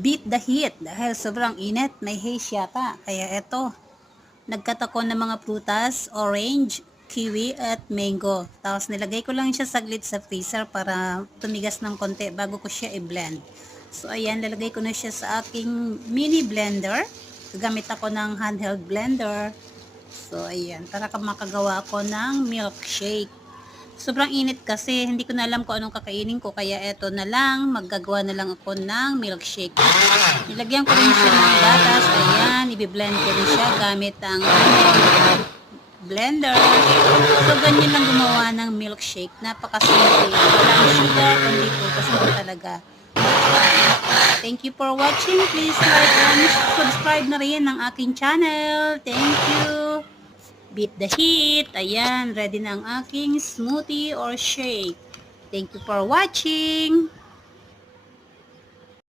beat the heat dahil sobrang init, may haze yata. Kaya eto, nagkatakon ng mga prutas, orange, kiwi at mango. Tapos nilagay ko lang siya saglit sa freezer para tumigas ng konti bago ko siya i-blend. So ayan, lalagay ko na siya sa aking mini blender. Gagamit ako ng handheld blender. So ayan, para makagawa ako ng milkshake. Sobrang init kasi, hindi ko na alam kung anong kakainin ko, kaya eto na lang, maggagawa na lang ako ng milkshake. Nilagyan ko rin siya ng gatas, ayan, i-blend ko rin siya gamit ang blender. So ganyan lang gumawa ng milkshake, napakasimple, walang sugar, kundi prutas lang talaga. Thank you for watching, please like and subscribe na rin ng aking channel. Thank you. Beat the heat. Ayan, ready na ang aking smoothie or shake. Thank you for watching.